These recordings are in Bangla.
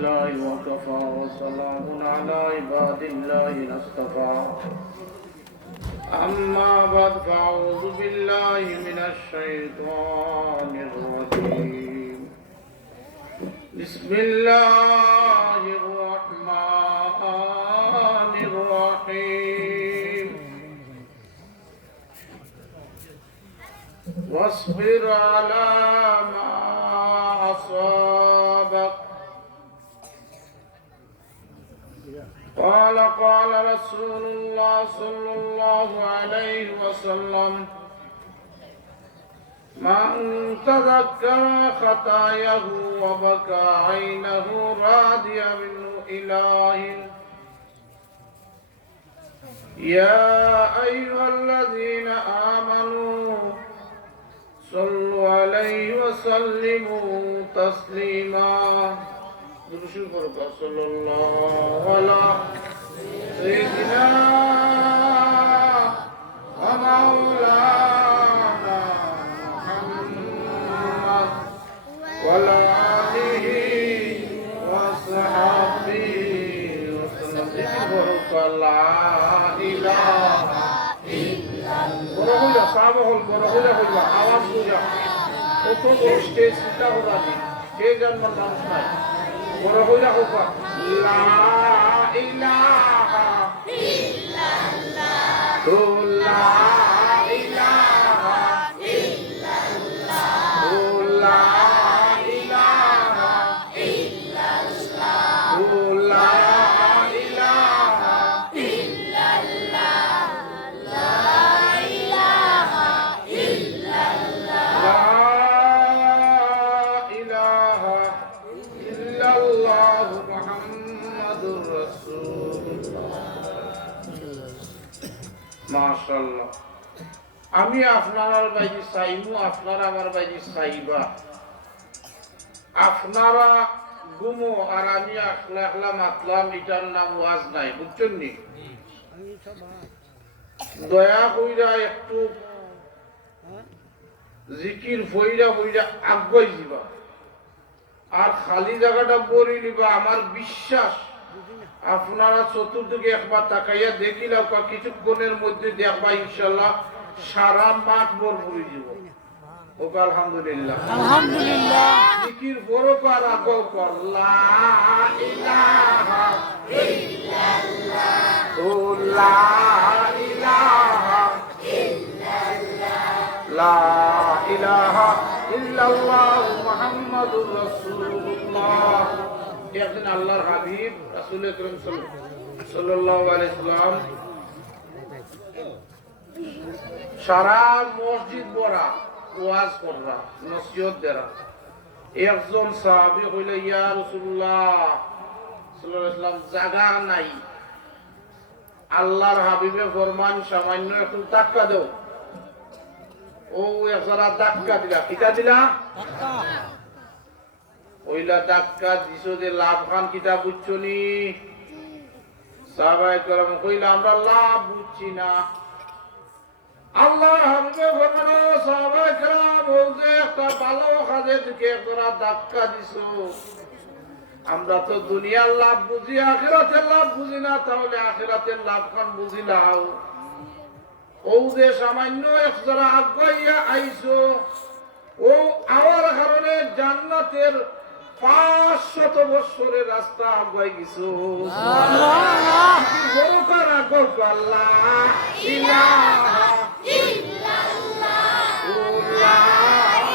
لله وكفى وسلام على عباد الله اصطفى أما بعد فأعوذ بالله من الشيطان الرجيم بسم الله الرحمن الرحيم واصبر على ما أصابك قال رسول الله صلى الله عليه وسلم من تذكر خطاياه وبكى عينه راضيا منه إله يا أيها الذين آمنوا صلوا عليه وسلموا تسليما صلى الله على سيدنا ومولانا محمد وعلى آله وصحبه وسلم لا إله إلا الله আওয়াজ বুঝা কত স্টেজ চিন্তা করা কে জন্মার মানুষ নাই বড় হইলা হোক লা ইলাহা ইল্লাল্লাহ লা ইলাহা ইল্লাল্লাহ লা ইলাহা ইল্লাল্লাহ লা ইলাহা ইল্লাল্লাহ লা ইলাহা ইল্লাল্লাহ মাশাআল্লাহ। আমি আপনার বাইজি চাইমু, আপনারা আমার বাইজি চাইবা। আপনারা ঘুমো আর আমি আখলা আখলা মাতলাম, এটার নাম ওয়াজ নাই, বুঝছেন নি? দয়া কইরা একটু জিকির ফইরা ফইরা আগুয়াই দিবা আর খালি জায়গাটা বলি নিবা। আমার বিশ্বাস আপনারা চতুর্দিকে একবার তাকাইয়া দেখিলাম কিছুক্ষণের মধ্যে দেখবা ইনশাআল্লাহ সারা মাঠ ভরপুরি দিব। ওকে আলহামদুলিল্লাহ আলহামদুলিল্লাহ। জিকির বড় কর আগল কর লা ইলাহা ইল্লাল্লাহ লা ইলাহা ইল্লাল্লাহ লা ইলাহা ইল্লাল্লাহ মুহাম্মাদুর রাসূলুল্লাহ। একদিন আল্লাহর হাবিব রাসূল আকরাম সাল্লাল্লাহু আলাইহি সাল্লাম সারা মসজিদ ভরা ওয়াজ করা, নসিহত দেরা। একজন সাহাবী কইল ইয়া রাসূলুল্লাহ সাল্লাল্লাহু আলাইহি সাল্লাম জায়গা নাই। আল্লাহর হাবিবে ফরমান সামান্য একটু ধাক্কা দাও। ও একজরা ধাক্কা দিলা, কিটা দিলা? ধাক্কা। ওইলা ধাক্কা দিছো যে লাভ খান কিতা বুঝছো নি? সাহাবায়ে কেরাম কইলা আমরা লাভ বুঝছি না। আল্লাহর হাবিবে ফরমানো সাহাবায়ে কেরাম বলছে একটা ভালো কাজে দিকে একজরা ধাক্কা দিছো। আমরা তো দুনিয়ার লাভ বুঝি, আখিরাতের লাভ বুঝি না, তাহলে আখিরাতের লাভ খান বুঝি নাও। ও যে সামান্য একজরা আগাইয়া আইছো, ও আওয়ার কারণে জান্নাতের 500 বছরের রাস্তা আগাই গেছো। আল্লাহ ইলাহা ইল্লাল্লাহ লা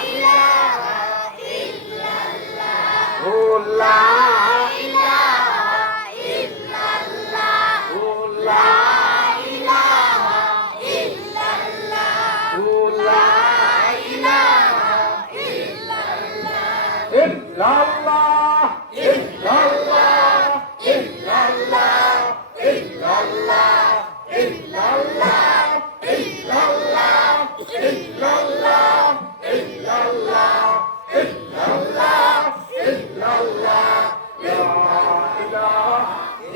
ইলাহা ইল্লাল্লাহ লা ইলাহা ইল্লাল্লাহ লা ইলাহা ইল্লাল্লাহ লা ইলাহা ইল্লাল্লাহ ইল্লাল্লাহ ইল্লাল্লাহ ইল্লাল্লাহ ইল্লাল্লাহ ইল্লাল্লাহ ইল্লাল্লাহ ইল্লাল্লাহ ইল্লাল্লাহ ইল্লাল্লাহ লা ইলাহা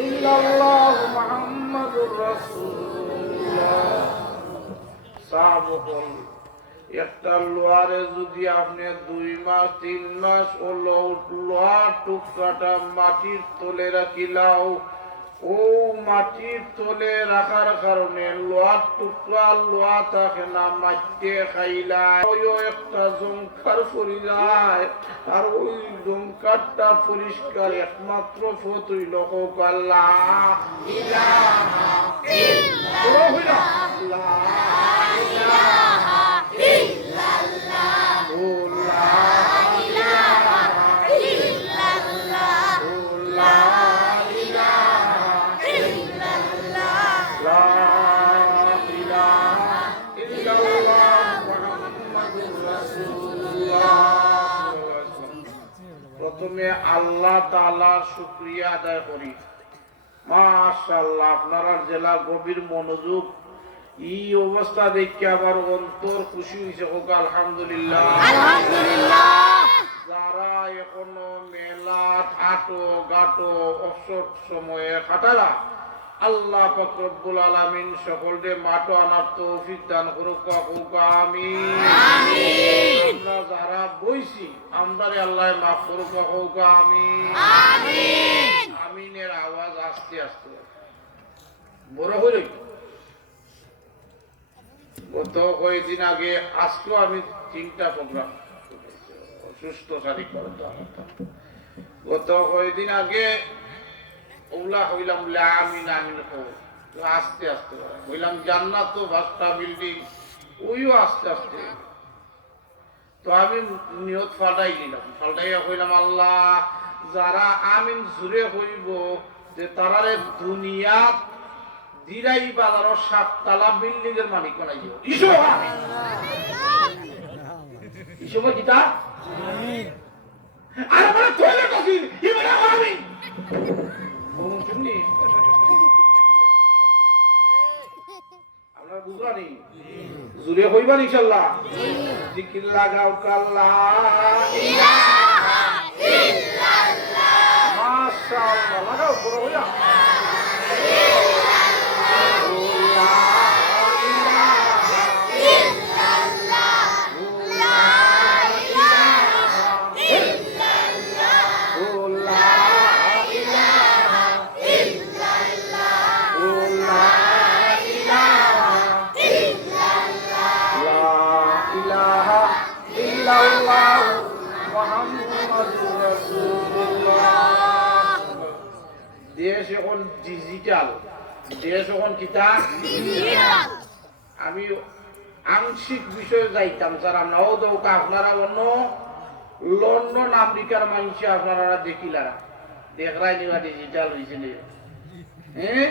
ইল্লাল্লাহ মুহাম্মাদুর রাসূলুল্লাহ। সাহাবগণ একটা লোহারে যদি আপনি 2 মাস 3 মাস ও লোহার টুকরাটা মাটির তলে রাখিলাও, ও মাটির তলে রাখার কারণে লোহার টুকরা লোহা থাকে না, মাটিতে খাইলা ওইও একটা জংকার পরি যায়। আর ওই জংকারটা পরিষ্কার একমাত্র পথ হইল আল্লাহ ইলাহা ইল্লাল্লাহ। প্রথমে আল্লাহ তাআলার শুকরিয়া আদায় করি। মাশাআল্লাহ, আপনারা জেলা গভীর মনোযোগ। এই অবস্থা দেখে আবার অন্তর খুশি হয়েছে। হোক আলহামদুলিল্লাহ। যারা এখনো মেলা আটো গাটো অবসর সময়ে কাটারা, আল্লাহ পাক রব্বুল আলামিন সকলকে মাটো আনার তৌফিক দান করুক। আমিন। আমরা যারা বইছি আমরারে আল্লাহ মাফ করুক। আমিন। আমিনের আওয়াজ আস্তে আস্তে বড় হইল। গত কয়েকদিন আগে, আজকেও আমি 3টা প্রোগ্রাম অসুস্থ শারীরিক করতে। গত কয়েকদিন আগে ওলা হইলাম আমিন আমিন, আস্তে আস্তে হইলাম জান্নাত 5টা বিল্ডিং, ওইও আস্তে আস্তে। তো আমি নিয়ত ফাটাই দিলাম, ফাটাইয়া কইলাম আল্লাহ যারা আমিন জুড়ে হইব যে তারারে দুনিয়া দিরাই বাজারও 7 তলা বিল্ডিং এর মালিক বানাই দিও। ইসব কিতা আমিন। আর আমরা তোলে কইছি ইবনে আমিন শুনি। আমরা বুঝলানি জুড়ে হইবা ইনশাআল্লাহ। জিকির লাগাও আল্লাহ ইলাহা ইল্লাল্লাহ। মাশাআল্লাহ, লাগাও বড় হইয়া। দেশ এখন ডিজিটাল, দেশ এখন কিতা আমি আংশিক বিষয়ে যাইতাম স্যার। আমরাও দৌকা আপনারা অন্য লন্ডন আমেরিকার মানুষ আপনারা দেখিলারা দেখরাই নিবা ডিজিটাল হয়েছে। হ্যাঁ,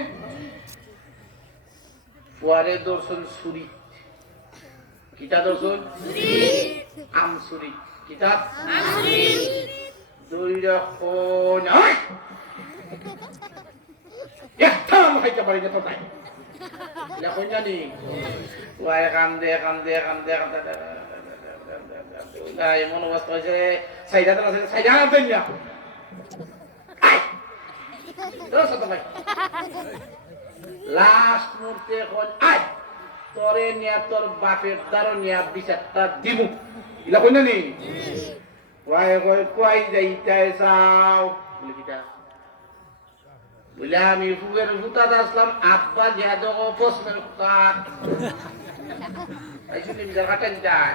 ফুয়ারে দর্শন সুরি কিতা দর্শন আম সুরি কিতা দইরা কোন একটা আম খাইতে পারি না তো তাই এখন জানি ওয়াই কান্দে কান্দে কান্দে কান্দে এমন অবস্থা হয়েছে সাইডাতে আছে সাইডা আনতেন না লাস্ট মুহূর্তে এখন আয় তোরে নিয়া তোর বাপের দ্বারা নিয়া বিচারটা দিব ইলা কই জানি ওয়াই কই কই যাইতে চাও বলে কিটা বলে আমি ফুগের হুতাতে আসলাম আব্বা যা দেখো প্রশ্নের কাট এই শুনি যা কাটেন যায়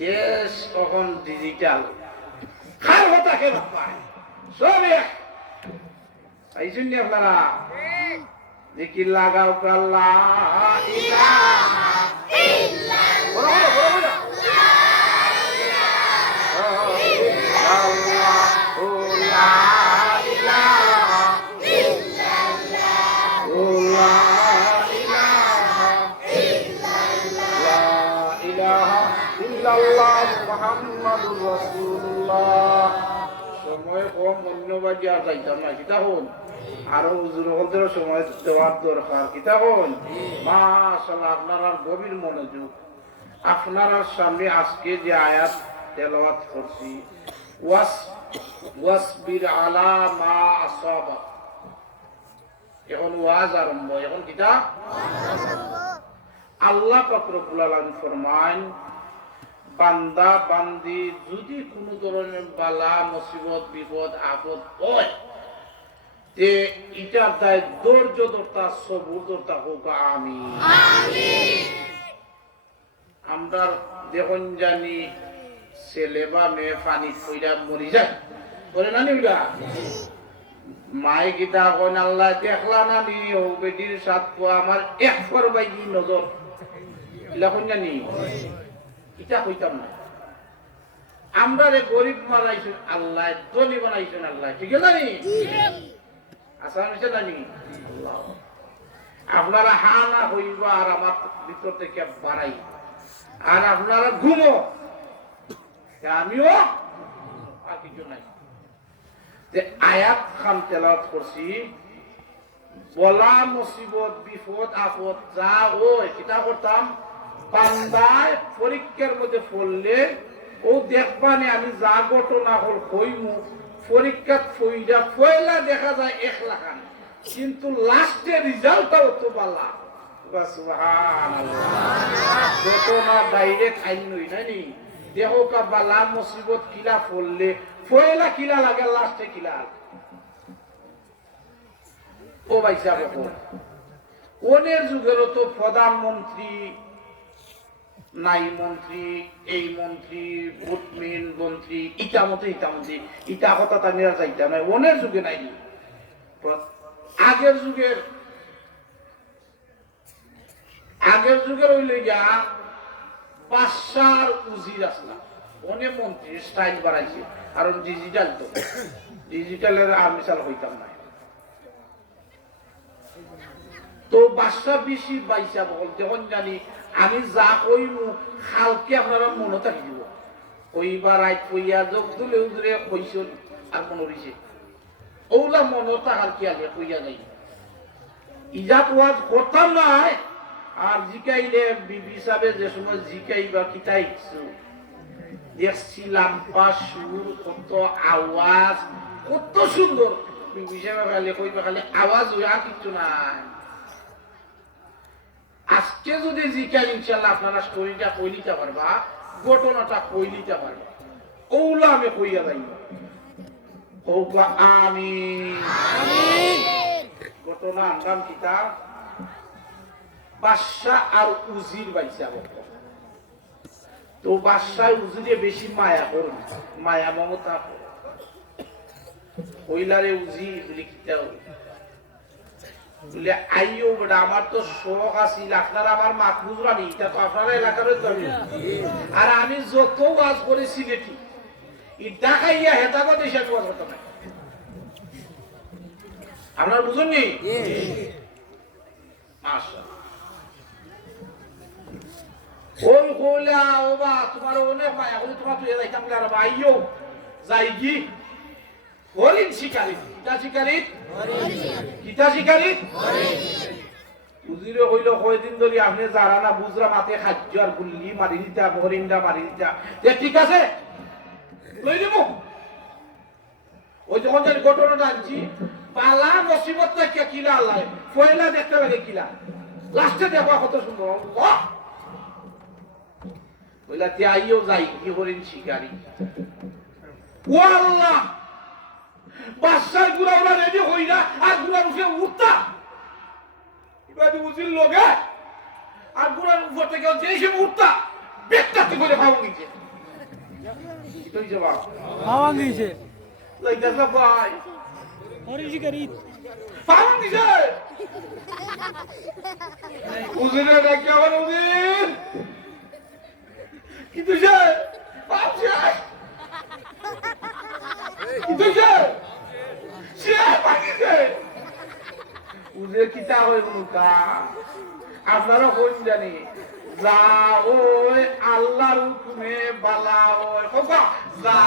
দেশ কখন ডিজিটাল খার হতা কে পায় সবে এই শুনি আপনারা জিকির লাগাও আল্লাহ ইলাহা ইল্লাল্লাহ মুহাম্মাদুর রাসূলুল্লাহ। সময় কম, ধন্যবাদ আর যাইতাম না। কিতা হন আরো হুজুরদের সময় দেওয়ার দরকার। কিতা হন মাশাআল্লাহ, আপনারা গভীর মনোযোগ। আপনারা সামনে আজকে যে আয়াত তেলাওয়াত করছি, ওয়াসবির আলা মা আসাবা, এখন ওয়াজ আরম্ভ। এখন কিতা আল্লাহ পাক রব্বুল আলামিন ফরমান, বান্দা বান্দি যদি কোনো ধরনের বালা মুসিবত বিপদ আপদ হয়, যে এটার দায় ধৈর্য ধরতা সবুর ধরতা হোক। আমিন। আমরা দেখুন জানি ছেলে বা মেয়ে পানি পইরা মরি যায়, বলে না নিবিলা মাই গীতা কন আল্লাহ দেখলা না নি ও বেটির সাত পোয়া আমার এক ফরবাই কি নজর এলা কোন জানি এটা কইতাম না। আমরা রে গরিব বানাইছেন আল্লাহ, ধনী বানাইছেন আল্লাহ, ঠিক আছে নি? আসান হইছে না নি? আল্লাহ আপনারা হা না হইবা আর আমার ভিতর থেকে বাড়াই, আর আপনারা ঘুমো, আমিও আর কিছু নাই। যে আয়াত খান তেলাওয়াত করছি, বলা মুসিবত বিপদ আপদ যা ওই কিতা করতাম, বান্দায় পরীক্ষার মধ্যে পড়লে ও দেখবানে আমি যা ঘটনা হল কইমু, পরীক্ষা ফইরা ফয়লা দেখা যায় 1 লাখ, কিন্তু লাস্টে রেজাল্টটাও তো বালা। সুবহানাল্লাহ, ঘটনা ডাইরেক্ট আইন নই নানি, দেখো কা বালা মুসিবত কিলা পড়লে ফয়লা কিলা লাগে, লাস্টে কিলা। ও ভাই সাহেব, ওনের যুগেরও তো প্রধানমন্ত্রী নাই, মন্ত্রী এই মন্ত্রী ভোটমিন মন্ত্রী ইটামতে ইটা কথা তা নিয়ে যাইতা নয়, ওনের যুগে নাই। আগের যুগের হইলে গিয়া বাদশার উজির আসলা, অনেক মন্ত্রী স্টাইল বাড়াইছে, কারণ ডিজিটাল তো, ডিজিটালের আর মিশাল হইতাম না। তো বাদশা বেশি বাইসা বল যখন জানি আমি যা কইমু খালকে আপনারা মনে থাকি দিব, কইবার রাত কইয়া যোগ দুলে উদরে কইছন আর মনে রইছে, ওলা মনে থাকার কি আগে কইয়া যাই ইজাত ওয়াজ করতাম নাই। আর জিকাইলে বিবি সাহেব যে সময় জিকাইবা কিতাই কিছু দেখছিলাম, সুর কত আওয়াজ কত সুন্দর, বিবি সাহেব খালি কইবা খালি আওয়াজ হইয়া কিছু নাই। আজকে যদি জিকাই ইনশাআল্লাহ আপনারা স্টোরিটা কই নিতে পারবা, ঘটনাটা কই নিতে পারবা, ওলা আমি কইয়া যাই। আমিন। ঘটনা আনলাম কিতাব বাদশা আর উজির বাইসা, তো বাদশাহ উজিরে বেশি মায়া করুন, মায়া মমতা কইলারে উজি বলে কিতাব বলে আইও বেটা, আমার তো শখ আছিল, আপনারা আমার মাহফুজ রানি, এটা তো আপনারা এলাকার, আর আমি যত ওয়াজ করেছি বেটি ইটা খাইয়া হেদাগত হিসাবে ওয়াজ হতো না, আপনারা বুঝুননি? ওই কইলা ও বা তোমার অনেক মায়া করি, তোমার তুই যাইতাম আর আইও যাই কি হরিণ শিকারি, কিতা শিকারি, কিতা শিকারি। উজিরে কইল কয়দিন ধরে আপনি যারা না বুঝরা মাতে খাদ্য আর গুল্লি মারি দিতা, হরিণটা মারি দিতা, ঠিক আছে লই দেব। ওই যখন যে ঘটনাটা আনছি, পালা মুসিবত থেকে কিলা আল্লাহ পয়লা দেখতে লাগে কিলা, লাস্টে দেখো কত সুন্দর বইলা তে আইও যাই কি হরিণ শিকারি। ও আল্লাহ, বাদশার গুড়া ওরা রেডি হই না, আর গুড়ার উঠে উঠতা এবার উজির লোকে, আর গুড়ার উপর থেকে যে হিসেবে উঠতা বেকটাতে করে খাওয়া গিয়েছে, কি হইছে বাপ খাওয়া গিয়েছে লাইতাছ ভাই হরিণ শিকারি খাওয়া গিয়েছে। উজিরে ডাকি আমার উজির কি তুই বাপ যায় কি তুই কিতা হয়ে আপনারা হইন জানি যা ওই আল্লাহর হুকুমে বালা ওই যা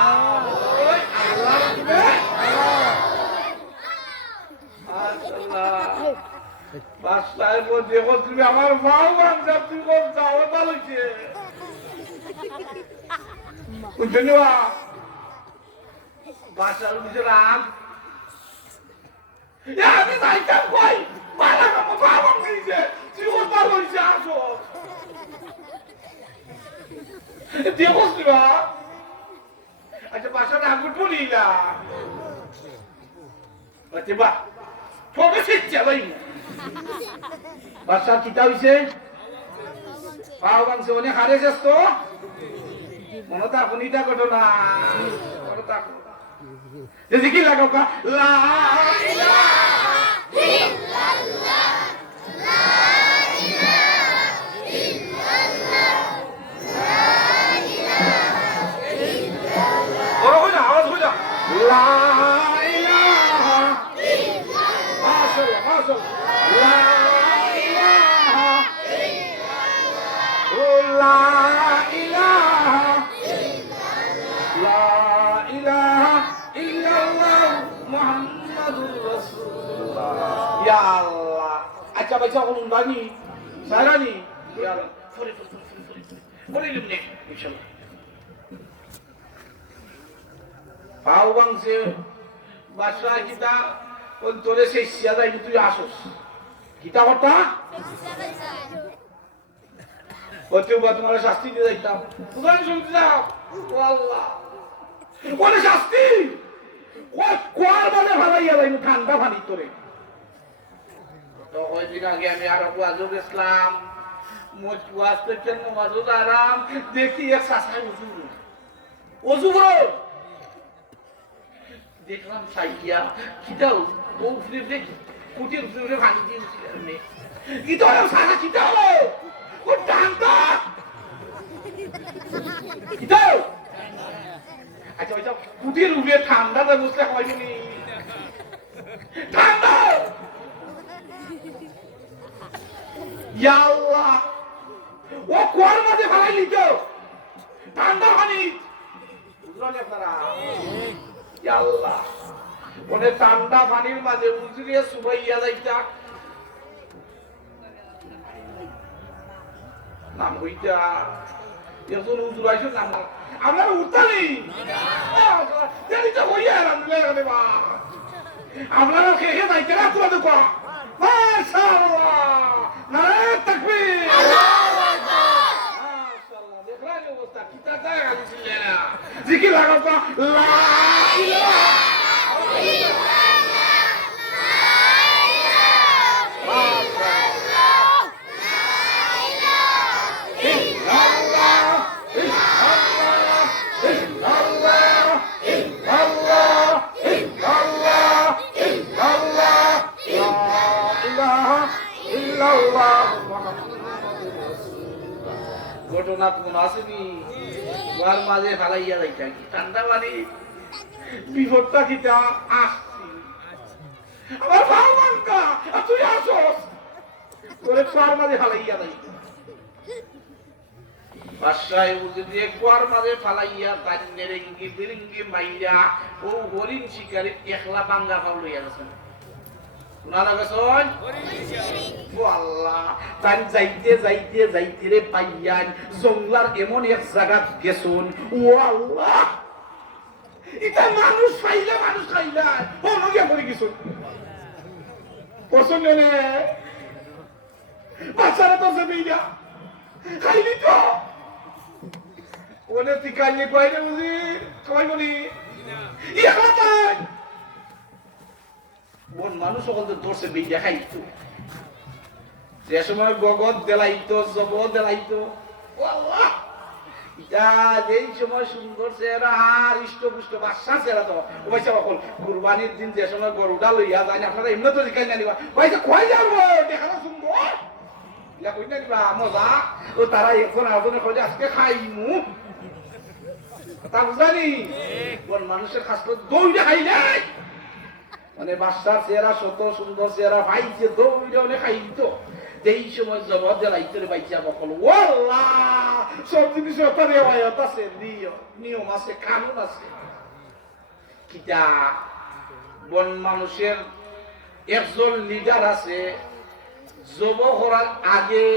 ওই আল্লাহর হুকুমে বাসায় দেখো তুমি আমার মাও বান্ধব তুমি কোন যাও ভালো হয়েছে বাসার নিজের আগ আমি যাইতাম কই পালা কাম বাবা নিছে জীবন পার হইছে আসো দিয়ে বসলি বা আচ্ছা বাসাটা আগুন বলিলা আচ্ছা বা ফটো শিখছে ভাই বাসার কিতা হইছে পাও গাংছে অনেক হারে যাস তো মনে থাকুন ইটা ঘটনা মনে থাকুন যদি কি লাগাও কা লা ইলাহা ইল্লাল্লাহ লা ইলাহা ইল্লাল্লাহ লা ইলাহা ইল্লাল্লাহ বড় হই না আওয়াজ হই না লা ইলাহা ইল্লাল্লাহ মাশাআল্লাহ মাশাআল্লাহ লা ইলাহা ইল্লাল্লাহ ও লা ইলাহা ইল্লাল্লাহ লা ইলাহা ইল্লাল্লাহ মুহাম্মাদুর রাসূলুল্লাহ ইয়া আল্লাহ আচ্ছা বাচ্চা কোন বানি সারানি ইয়া আল্লাহ ফরে লিমনে ইনশাআল্লাহ পাও বাংছে বাসা কিতা কোন তোরে সেই সিয়াদা তুই আসস কিতা কথা কতবার তোমার শাস্তি দিয়ে যাইতাম কোথায় শুনতে যাও ও আল্লাহ কোন শাস্তি কোয়ার বাজে ভালাইয়া যাইব ঠান্ডা পানি তোরে তো কয়দিন আগে আমি আরো ওয়াজও গেছিলাম মোট ওয়াজ করছেন নামাজও আরাম দেখি এক শাসাই অজু দেখলাম সাইয়া কিটাও ও ফিরে দেখি কুটির ফিরে ভাঙি দিয়েছিলেন কিটা সারা কিটাও ও ঠান্ডা কিটাও আচ্ছা আচ্ছা কুটির উঠে ঠান্ডাটা বুঝতে হয়নি ঠান্ডা ইয়া আল্লাহ ও কোয়ার মাঝে ফেলাই নিত ঠান্ডা পানি বুঝলেন আপনারা ইয়া আল্লাহ ওনে ঠান্ডা পানির মাঝে উজরিয়ে সুবাইয়া যাইতা নাম হইতা এখন উজরাইছো নাম আমরা উঠতানি দেরি তো হইয়া আলহামদুলিল্লাহ রে বা আপনারা খেয়ে যাইতে না তো দেখো মাশাআল্লাহ নারে তাকবীর আল্লাহু আকবার মাশাআল্লাহ দেখলেন অবস্থা কিতা তাই আলহামদুলিল্লাহ জিকির লাগাও লা ইলাহা ইল্লাল্লাহ ঘটনা কোন আসেনি ওয়ার মাঝে ফালাইয়া যাইতা কি ঠান্ডা পানি বিপদটা কিটা আসছি আমার ভাবমানকা তুই আসস তোরে ওয়ার মাঝে ফালাইয়া যাইতা বাসায় উজে দিয়ে ওয়ার মাঝে ফালাইয়া তান্নে রেঙ্গি বিরিঙ্গি মাইরা ও হরিণ শিকারী একলা বাঙ্গা পাও লইয়া গেছেন নানা গেছন ও আল্লাহ তান যাইতে যাইতে যাইতে রে পাইয়ান জঙ্গলার এমন এক জায়গা গেছুন ও আল্লাহ এটা মানুষ পাইলা মানুষ খাইলা ও নগিয়া পড়ে গেছুন পছন্দ নে বাচ্চারা তো জমিয়া খাইলি তো ওনে তিকাইলে কইলে বুঝি কই বলি ইয়া তাই কোন মানুষ সকল দর্শে বেই দেখাইতো যে সময় গগত দেলাইতো জব দেলাইতো ও আল্লাহ এটা যেই সময় সুন্দর চেহারা আর ইষ্টপুষ্ট বাচ্চা চেহারা তো ওইসব সকল কুরবানির দিন যে সময় গরুটা লইয়া যায় আপনারা এমনি তো দেখাই না নিবা ভাই কই যাবো দেখানো সুন্দর ইলা কই না নিবা মজা ও তারা এখন আজনে কই আজকে খাইমু তা বুঝানি কোন মানুষের খাসলো দইটা খাই নাই মানে বাচ্চার চেহারা শত সুন্দর চেহারা ভাইছে দৌড়ে অনেক খাই দিত এই সময় জবাব দেলাইতে বাইচা বকল ও আল্লাহ সব জিনিস আছে নিয়ম আছে কানুন আছে কিটা বন মানুষের একজন লিডার আছে জব করার আগে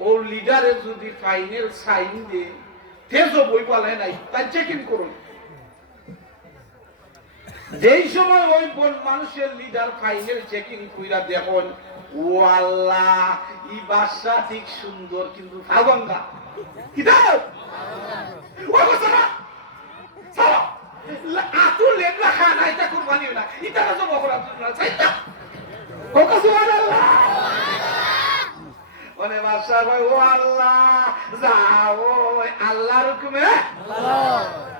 ও লিডারে যদি ফাইনাল সাইন দেয় তেজো বই পালে নাই তাই চেকিং করুন যেই সময় ওই বন মানুষের লিডার ফাইনাল চেকিং কইরা দেখুন ও আল্লাহ ই বাচ্চা ঠিক সুন্দর কিন্তু ভাগঙ্গা কিতাব ওই বছর সারা আতুল লেগলা খানা এটা কুরবানি না এটা না জব করা না চাইতা কোকা সুবহানাল্লাহ ওনে বাদশা কয় ও আল্লাহ যাও আল্লাহর হুকুমে আল্লাহ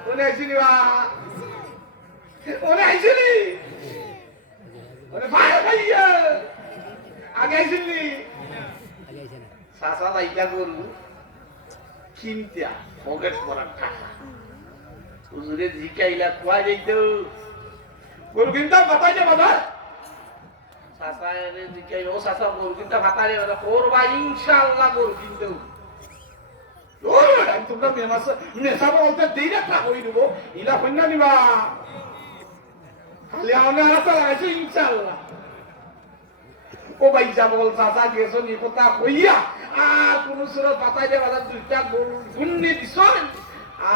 ওনে আইছিনিবা ওনে আইছিনি ওনে ভাইয়া আগে আইছিনি সাসা লাইটা গরু কিনতা পকেট ভরা টাকা হুজুরে জিকাইলা কোয়া যাইতো গরু কিনতা বাতাই দে বাজার সাসা এনে জিকাই ও সাসা গরু কিনতা বাতারে ওরা করবা ইনশাআল্লাহ গরু কিনতো ও তোমরা মেসা বলতে দেই না কই দেব ইলা কইনা নিবা খালি আওনে আলাদা লাগাইছে ইনশাআল্লাহ ও ভাই যা বল সাসা গেছো নি কথা কইয়া আর কোন সুরত বাতাই দে বাজার দুইটা গরু গুন্নি দিছন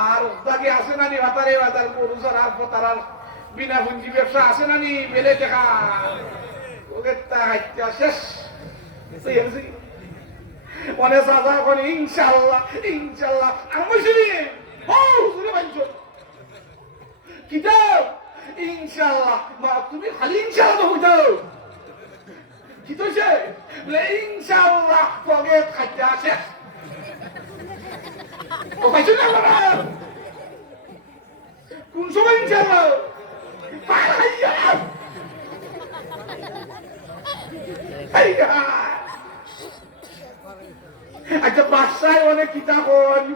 আর ওদাকে আসে না নি বাতারে বাজার গরু সারা পতারার বিনা পুঁজি ব্যবসা আসে না নি মেলে দেখা ওকে তা হাইটা শেষ মনে সাজা করে ইনশাআল্লাহ ইনশাআল্লাহ আমি শুনি ও শুনে বাইছো কিতাব ইনশাআল্লাহ মা তুমি খালি ইনশাআল্লাহ হইতো কি তো সে ইনশাআল্লাহ পগে খাইতে আসে ও বাইছো না বাবা কোন সময় ইনশাআল্লাহ পাইয়া আইয়া আচ্ছা বাদশায় অনেক কিতা কোন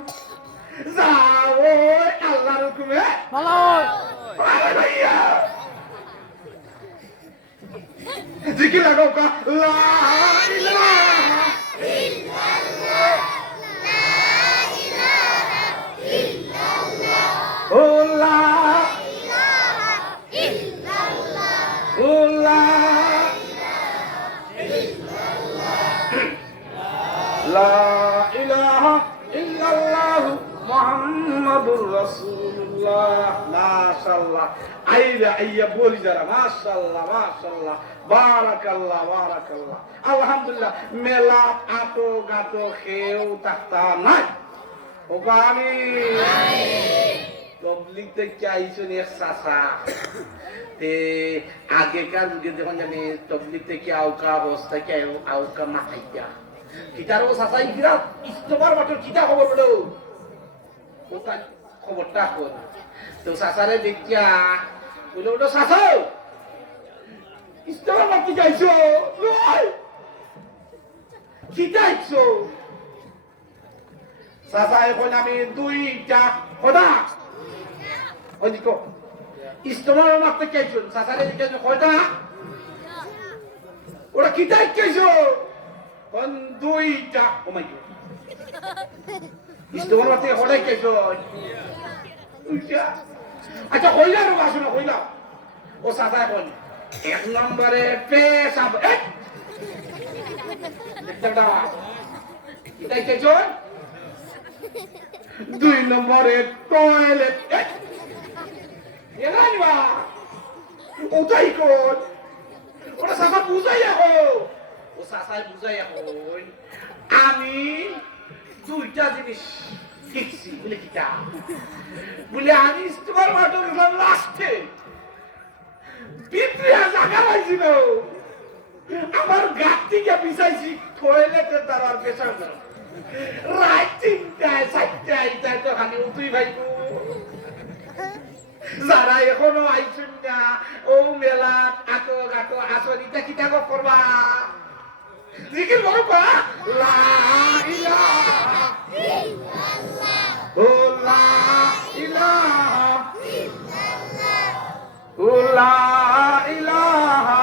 যাও আল্লাহর হুকুমে ভালো ভাইয়া জিকির লাগাও কা লা ইলাহা ইল্লাল্লাহ লা ইলাহা ইল্লাল্লাহ ও লা ইলাহা ইল্লাল্লাহ ও লা লা ইলাহা ইল্লাল্লাহু মুহাম্মাদুর রাসূলুল্লাহ মাশাআল্লাহ আইরা আইয়া বলি যারা মাশাআল্লাহ মাশাআল্লাহ বারাকাল্লাহ বারাকাল্লাহ আলহামদুলিল্লাহ মেলা আটো গাটো খেও থাকতা নাই ও গানি তবলিগ থেকে আইছো নি সাসা তে আগেকার যুগে যখন জানি তবলিগ থেকে আউকা অবস্থা কে আউকা মাথাইয়া কিতারও সাসাই বিরাট ইস্তবার মাত্র কিতা খবর পেল ওটা খবরটা কর তো সাসারে দেখিয়া বলে ওটা সাসাও ইস্তবার মাত্র যাইছো কিতা আইছো সাসা এখন আমি দুইটা কদা ওদিকে ইস্তবার মাত্র চাইছো সাসারে দেখিয়া কয়টা ওরা কিতা আইছো কোন দুইটা ও মাই গড ইস্তবার মাত্র হড়াই চাইছো আচ্ছা কইলা রো আসুন কইলা ও সাসা এখন এক নম্বরে পেশাব দেখটা কিতা চাইছো দুই নম্বরে টয়লেট এলাইবা ওটাই কোন ওটা সাসা বুঝাই এখন ও সাসাই বুঝাই এখন আমি দুইটা জিনিস শিখছি বলে কিটা বলে আমি ইস্তবার মাঠে গেলাম লাস্টে ভিতরে জায়গা পাইছিল আমার গাছ থেকে বিছাইছি টয়লেটের দ্বারার পেশার দ্বারা রাত 3টায় 4টায় তো খালি উঠুই ভাইবো যারা এখনো আইসুন না ও মেলা আটো গাটো আসরিটা কিতা করবা জিকির বড় পা লা ইলাহা ইল্লাল্লাহ ও লা ইলাহা ইল্লাল্লাহ ও লা ইলাহা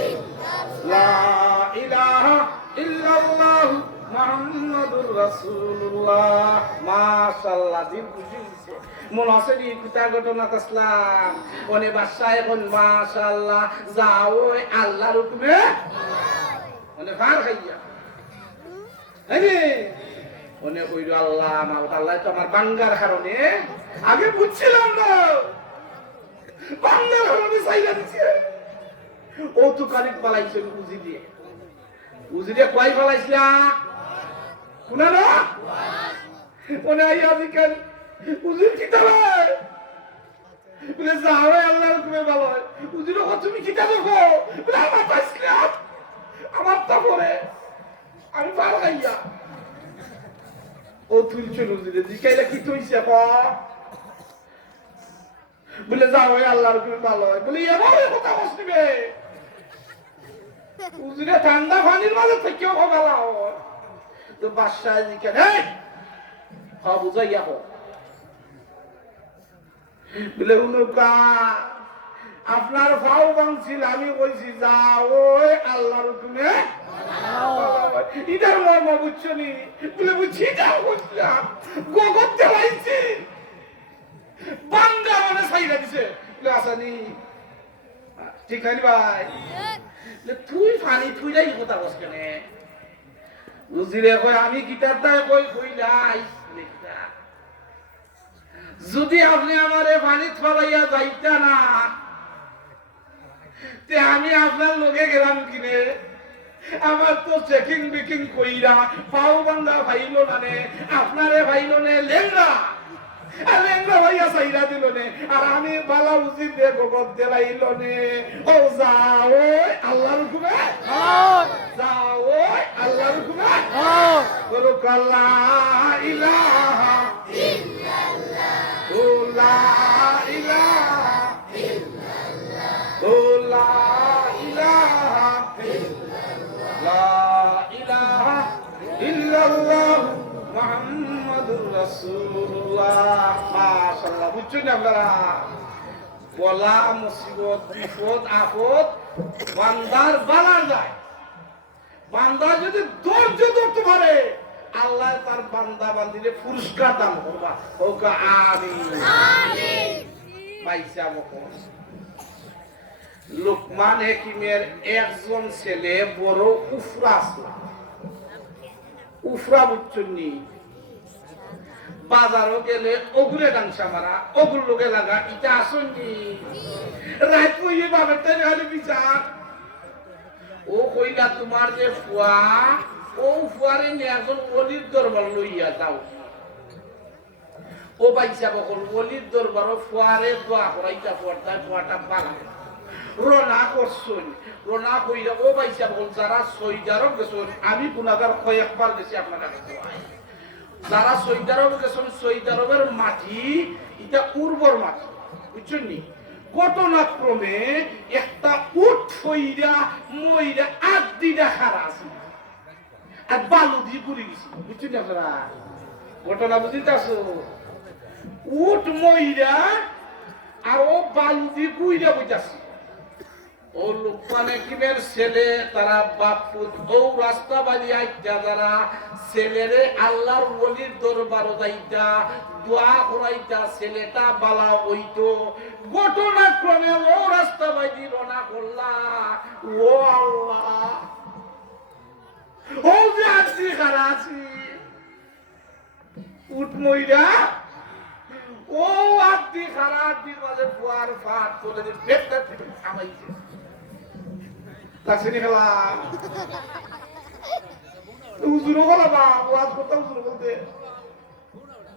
ইল্লাল্লাহ লা ইলাহা ইল্লাল্লাহ মুহাম্মাদুর রাসূলুল্লাহ মাশাআল্লাহ দিন খুশি হইছে মনাসেরি কুতা ঘটনা আসলাম ওনে বাদশা এখন মাশাআল্লাহ যাও আল্লাহর হুকুমে ওনে ফার খাইয়া আরে ওনে কইল আল্লাহ আল্লাহ তো আমার বাঙ্গার কারণে আগে বুঝছিলাম না বাঙ্গার কারণে চাইলা দিছে ও তো কানিক পালাইছে উজি দিয়ে কয় পালাইছিলা শুনা না মনে হয় আজকাল হুজুর কিতা ভাই বলে যাও আল্লাহর হুকুমে ভালো হয় হুজুর তুমি কিতা দেখো বলে আমার পাইছিলাম আমার তা পরে আমি পার গাইয়া ও তুই চলুন দিলে জিকাইলা কি তুইছে বলে যাও আল্লাহর হুকুমে ভালো হয় বলে এবার কথা বসবে হুজুরে ঠান্ডা পানির মাঝে থেকেও ভালো হয় তো বাদশাহ জিজ্ঞাসা এই বুঝাইয়া হোক বলে উনুকা আপনার ভাও ভাঙছিল আমি বলছি যা ওই আল্লাহর হুকুমে ইটার মর্ম বুঝছো নি বলে বুঝছি যাও বুঝলাম গোগর দেলাইছি বাঙ্গা মানে সাইরা দিছে বলে আসানি ঠিক নাই ভাই তুই ফানি তুই যাই কথা বস কেন বুঝিরে কই আমি গিটার দায় কই কইলাই যদি আপনি আমারে পানি ফলাইয়া যাইতা না তে আমি আপনার লোকে গেলাম কিনে আমার তো চেকিং বিকিং কইরা পাও বান্ধা ভাইলো না নে আপনারে ভাইলো নে লেঙ্গা আর লেঙ্গা ভাইয়া সাইরা দিল নে আর আমি বালা উচিত দিয়ে গোবর দেলাইলো নে ও যাও আল্লাহর হুকুমে যাও আল্লাহর হুকুমে করো কাল্লা ইলাহা ইল্লাল্লাহ ও লা ইলাহা ইল্লাল্লাহ ও লা ইলাহা ইল্লাল্লাহ লা ইলাহা ইল্লাল্লাহ মুহাম্মাদুর রাসূলুল্লাহ মাশাআল্লাহ বুঝছেন আপনারা বলা মুসিবত বিপদ আপদ বান্দার বালা যায় বান্দা যদি ধৈর্য ধরতে পারে আল্লাহ তার বান্দা বান্দিরে পুরস্কার দান করবা ওকা আমিন আমিন পয়সা বকন লোকমান হাকিমের একজন ছেলে বড় উফরা আসলাম উফরা বুঝছুনি বাজারও গেলে ওগুলে ডাংসা মারা ওগুল লোকে লাগা ইটা আসুননি রাত কইয়ে বাবার তাই খালি বিচার ও কইলা তোমার যে ফুয়া ও ফুয়ারে নিয়ে একজন অলির দরবার লইয়া যাও ও বাইসা বকল অলির দরবার ফুয়ারে দোয়া করাইতা ফুয়ারটা ফুয়াটা বালা রোনা করছুন রোনা কইরা ও বাইসা বকল যারা সৈদারও গেছুন আমি গুনাগার কয়েকবার গেছি আপনার কাছে যারা সৈদারব গেছেন সৈদারবের মাটি এটা উর্বর মাটি বুঝছেন নি ঘটনাক্রমে একটা উট ফইরা মইরা আদিটা খারা আছে আর বালু দিয়ে ঘুরে গেছি বুঝছেন নি আপনারা ঘটনা বুঝতে আসো উট মইরা আর ও বালু দিয়ে ঘুরে বইতাছে ও লোকমান হাকিমের ছেলে তারা বাপুত ও রাস্তা বাড়ি আইতা যারা ছেলেরে আল্লাহর ওলির দরবার যাইতা দোয়া করাইতা ছেলেটা বালা হইতো ঘটনাক্রমে ও রাস্তা বাড়ি রওনা করলা ও আল্লাহ ও যে আছি খারাছি উঠ মইরা ও আদি খারাপ দি মাঝে ফুয়ার ফাট করে দি পেটটা থেকে থামাইছে তাসিনি খেলা হুজুর বলা বা ওয়াজ করতে হুজুর বলতে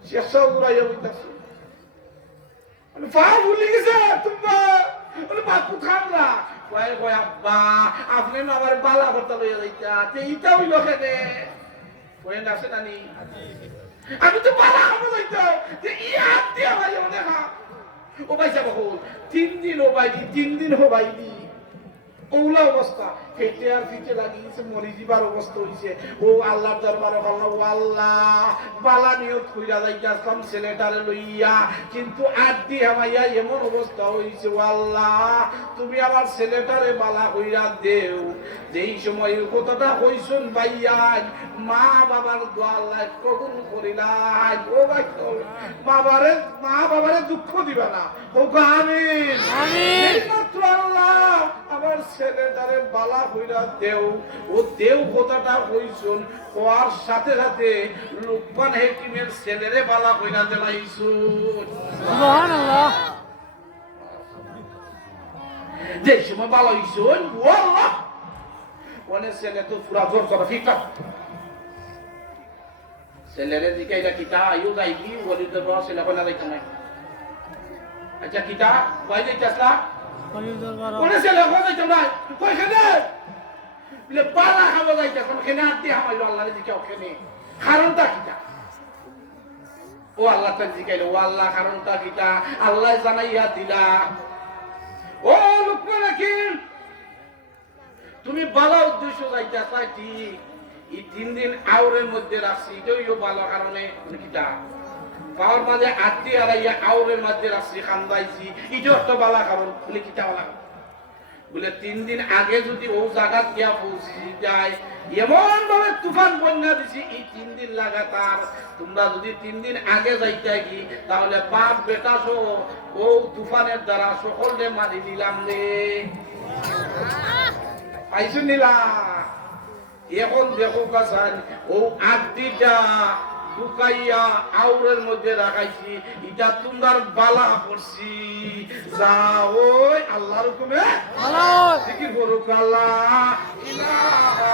শেষা উড়াইয়া বইতাছে মানে পা ভুলে গেছে তোমরা মানে বাপু খামরা কয় কয় আব্বা আপনি না আমার বালা ভর্তা লইয়া যাইতা তে ইটা হইল কেনে কয় না আছে নানি আমি তো বালা খাবো যাইতাম যে ইয়া দিয়া ভাই মনে খা ও ভাই যাব 3 দিন ও ভাই 3 দিন হো ভাই দি ওলা অবস্থা খেতে আর ফিতে লাগিয়েছে মরি যাবার অবস্থা হইছে ও আল্লাহর দরবারে বলল ও আল্লাহ বালা নিয়ত কইরা যাইতাম ছেলেটারে লইয়া কিন্তু আদি হামাইয়া এমন অবস্থা হইছে ও আল্লাহ তুমি আমার ছেলেটারে বালা কইরা দেও যেই সময় কথাটা কইছুন ভাইয়ান মা বাবার দোয়া আল্লাহ কবুল করিলাই ও ভাই মা বাবারে দুঃখ দিবা না ও আমিন আমিন মাত্র আল্লাহ আমার ছেলেটারে বালা কইরা দেও ও দেও কথাটা কইছুন ওর সাথে সাথে লোকমান হাকিমের ছেলেরে বালা কইরা দেলাইছুন সুবহানাল্লাহ যে সময় বালা হইছুন ও আল্লাহ ওনে ছেলে তো পুরা জোর করা ঠিক না ছেলেরে জিকাইলা কিতা আইও যাইবি ওলিদের বড় ছেলে কোনা যাইতো না আচ্ছা কিতা কই যাইতাছলা কোন ছেলে কোন যাইতো না কই খানে বলে বালা খাবো যাইতা কোন খানে আতি হামাইলো আল্লাহরে জিকাও খানে কারণটা কিতা ও আল্লাহ তা জিকাইলো ও আল্লাহ কারণটা কিতা আল্লাহ জানাইয়া দিলা ও লুকমান হাকিম তুমি বালা উদ্দেশ্য যাইতাছা ঠিক এই 3 দিন আউরের মধ্যে রাখছি এটাও ভালো কারণে কিতা পাওয়ার মাঝে আত্মি আড়াইয়া আউরের মধ্যে রাখছি খান্দাইছি এটাও একটা ভালো কারণ বলে কিতা ভালো বলে 3 দিন আগে যদি ও জায়গা গিয়া পৌঁছি যায় এমন ভাবে তুফান বন্যা দিছি এই 3 দিন লাগাতার তোমরা যদি 3 দিন আগে যাইতে কি তাহলে বাপ বেটা সহ ও তুফানের দ্বারা সকলকে মারি দিলাম রে পাইছো নিলা এখন দেখো কাছান ও আটটিটা লুকাইয়া আউরের মধ্যে রাখাইছি এটা তোমার বালা পড়ছি যাও আল্লাহর হুকুমে জিকির করুক আল্লাহ ইলাহা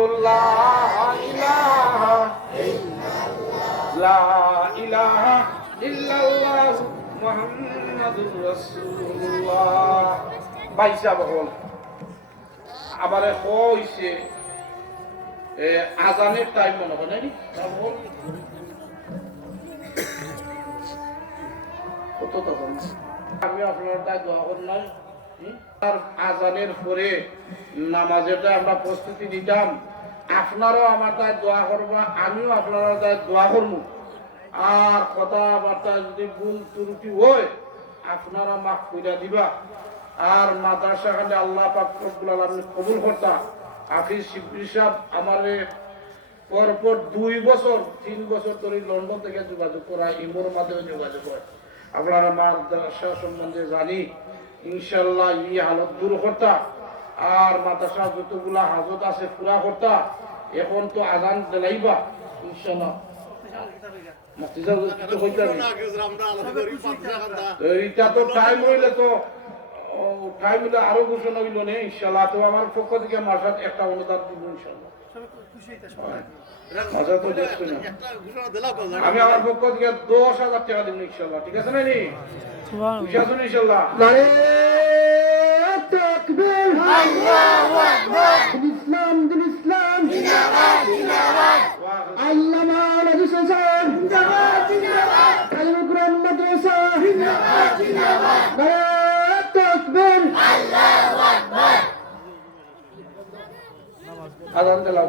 ইল্লাল্লাহ ইলাহা ইল্লাল্লাহ লা ইলাহা ইল্লাল্লাহ মুহাম্মাদুর রাসূলুল্লাহ বাইসা বল আবারে হইছে আজানের টাইম মনে হয় নাকি আমি আপনার তাই দোয়া করলাম আজানের পরে নামাজেরটা আমরা প্রস্তুতি নিতাম আপনারাও আমার তাই দোয়া করবা আমিও আপনারা তাই দোয়া করবো আর কথাবার্তা যদি ভুল ত্রুটি হয় আপনারা মাফ কইরা দিবা আর মাদ্রাসা খানে আল্লাহ পাক রব্বুল আলামিন কবুল করতা আখির শিবলি সাহেব আমারে পরপর 2 বছর 3 বছর ধরে লন্ডন থেকে যোগাযোগ করা ইমোর মাধ্যমে যোগাযোগ করে আপনারা মাদ্রাসা সম্বন্ধে জানি ইনশাআল্লাহ এই হালত দূর করতা আর মাদ্রাসা যতগুলা হাজত আছে পুরা করতা এখন তো আজান দিলাইবা ইনশাআল্লাহ মুক্তিজা তো হইতা এইটা তো টাইম হইলে তো টাইম হইলে আরো ঘোষণা হইল না ইনশাআল্লাহ তো আমার পক্ষ থেকে মাসাত একটা অনুদান দিব ইনশাআল্লাহ আমি আমার পক্ষ থেকে 10,000 টাকা দিব ইনশাআল্লাহ ঠিক আছে না নি খুশি আছেন ইনশাআল্লাহ তাকবীর আল্লাহু আকবার ইসলাম দিন ইসলাম জিন্দাবাদ জিন্দাবাদ আল্লামা আলাইহিস সালাম জিন্দাবাদ জিন্দাবাদ কালিমা কুরআন মাদ্রাসা জিন্দাবাদ জিন্দাবাদ তাকবীর আল্লাহু আকবার আযান দিলাও